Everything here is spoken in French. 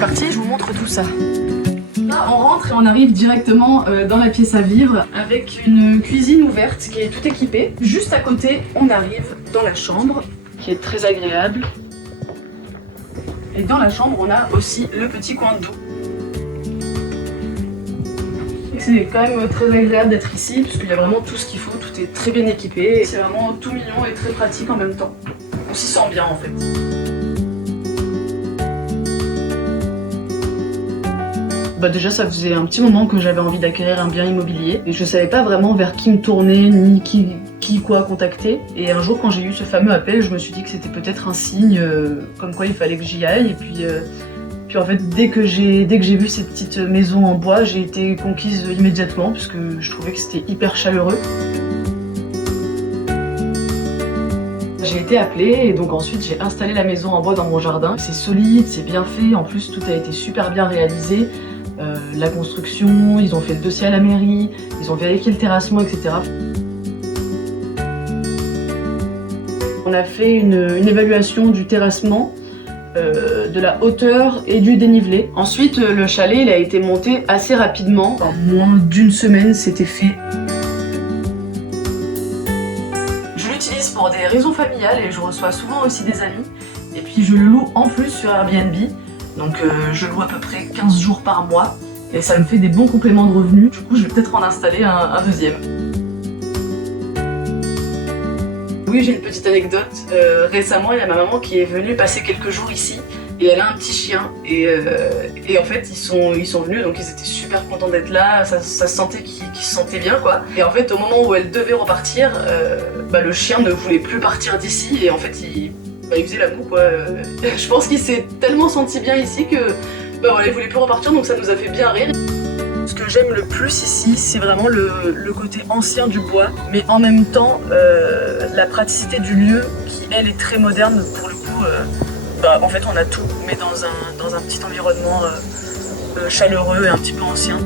parti, je vous montre tout ça. Là, on rentre et on arrive directement dans la pièce à vivre avec une cuisine ouverte qui est tout équipée. Juste à côté, on arrive dans la chambre qui est très agréable. Et dans la chambre, on a aussi le petit coin de dos. C'est quand même très agréable d'être ici parce qu'il y a vraiment tout ce qu'il faut, tout est très bien équipé. C'est vraiment tout mignon et très pratique en même temps. On s'y sent bien en fait. Déjà ça faisait un petit moment que j'avais envie d'acquérir un bien immobilier et je savais pas vraiment vers qui me tourner ni qui quoi contacter. Et un jour quand j'ai eu ce fameux appel, je me suis dit que c'était peut-être un signe comme quoi il fallait que j'y aille. Et puis en fait dès que j'ai vu cette petite maison en bois, j'ai été conquise immédiatement parce que je trouvais que c'était hyper chaleureux. J'ai été appelée et donc ensuite j'ai installé la maison en bois dans mon jardin. C'est solide, c'est bien fait, en plus tout a été super bien réalisé. La construction, ils ont fait le dossier à la mairie, ils ont vérifié le terrassement, etc. On a fait une évaluation du terrassement, de la hauteur et du dénivelé. Ensuite, le chalet il a été monté assez rapidement. En moins d'une semaine, c'était fait. Je l'utilise pour des raisons familiales et je reçois souvent aussi des amis. Et puis je le loue en plus sur Airbnb. Donc je loue à peu près 15 jours par mois et ça me fait des bons compléments de revenus. Du coup, je vais peut-être en installer un deuxième. Oui, j'ai une petite anecdote. Récemment, il y a ma maman qui est venue passer quelques jours ici et elle a un petit chien. Et en fait, ils sont venus, donc ils étaient super contents d'être là. Ça se sentait qu'ils se sentaient bien, quoi. Et en fait, au moment où elle devait repartir, le chien ne voulait plus partir d'ici et en fait, il faisait la moue, quoi. Je pense qu'il s'est tellement senti bien ici que voilà, il voulait plus repartir, donc ça nous a fait bien rire. Ce que j'aime le plus ici, c'est vraiment le côté ancien du bois, mais en même temps la praticité du lieu qui, elle, est très moderne. Pour le coup, en fait, on a tout, mais dans un petit environnement chaleureux et un petit peu ancien.